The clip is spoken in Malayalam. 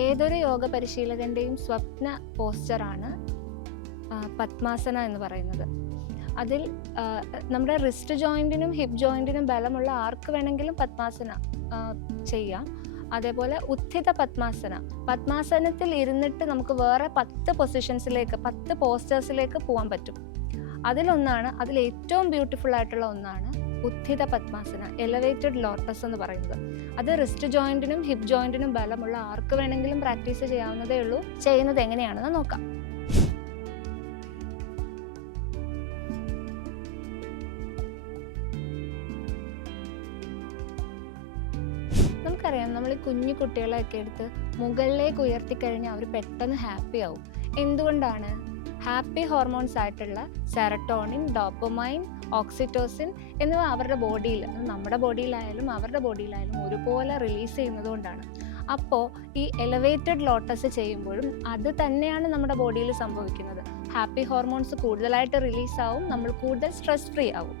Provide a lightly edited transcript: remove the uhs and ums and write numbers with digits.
ഏതൊരു യോഗ പരിശീലകൻ്റെയും സ്വപ്ന പോസ്ചറാണ് പത്മാസന എന്ന് പറയുന്നത്. അതിൽ നമ്മുടെ റിസ്റ്റ് ജോയിൻറ്റിനും ഹിപ്പ് ജോയിൻറ്റിനും ബലമുള്ള ആർക്ക് വേണമെങ്കിലും പത്മാസന ചെയ്യാം. അതേപോലെ ഉത്ഥിത പത്മാസന, പത്മാസനത്തിൽ ഇരുന്നിട്ട് നമുക്ക് വേറെ 10 പൊസിഷൻസിലേക്ക് 10 പോസ്റ്റേഴ്സിലേക്ക് പോകാൻ പറ്റും. അതിൽ ഏറ്റവും ബ്യൂട്ടിഫുൾ ആയിട്ടുള്ള ഒന്നാണ് ഉത്ഥിത പത്മാസന, എലവേറ്റഡ് ലോട്ടസ് എന്ന് പറയുന്നത്. അത് റിസ്റ്റ് ജോയിൻറ്റിനും ഹിപ്പ് ജോയിൻറ്റിനും ബലമുള്ള ആർക്ക് വേണമെങ്കിലും പ്രാക്ടീസ് ചെയ്യാവുന്നതേ ഉള്ളൂ. ചെയ്യുന്നത് എങ്ങനെയാണെന്ന് നോക്കാം. നമുക്കറിയാം, നമ്മൾ ഈ കുഞ്ഞു കുട്ടികളെയൊക്കെ എടുത്ത് മുകളിലേക്ക് ഉയർത്തിക്കഴിഞ്ഞാൽ അവർ പെട്ടെന്ന് ഹാപ്പി ആവും. എന്തുകൊണ്ടാണ്? ഹാപ്പി ഹോർമോൺസ് ആയിട്ടുള്ള സെറട്ടോണിൻ, ഡോപ്പമൈൻ, ഓക്സിറ്റോസിൻ എന്നിവ അവരുടെ ബോഡിയിൽ, നമ്മുടെ ബോഡിയിലായാലും അവരുടെ ബോഡിയിലായാലും ഒരുപോലെ റിലീസ് ചെയ്യുന്നത് കൊണ്ടാണ്. അപ്പോൾ ഈ എലവേറ്റഡ് ലോട്ടസ് ചെയ്യുമ്പോഴും അത് തന്നെയാണ് നമ്മുടെ ബോഡിയിൽ സംഭവിക്കുന്നത്. ഹാപ്പി ഹോർമോൺസ് കൂടുതലായിട്ട് റിലീസ് ആവും, നമ്മൾ കൂടുതൽ സ്ട്രെസ് ഫ്രീ ആവും.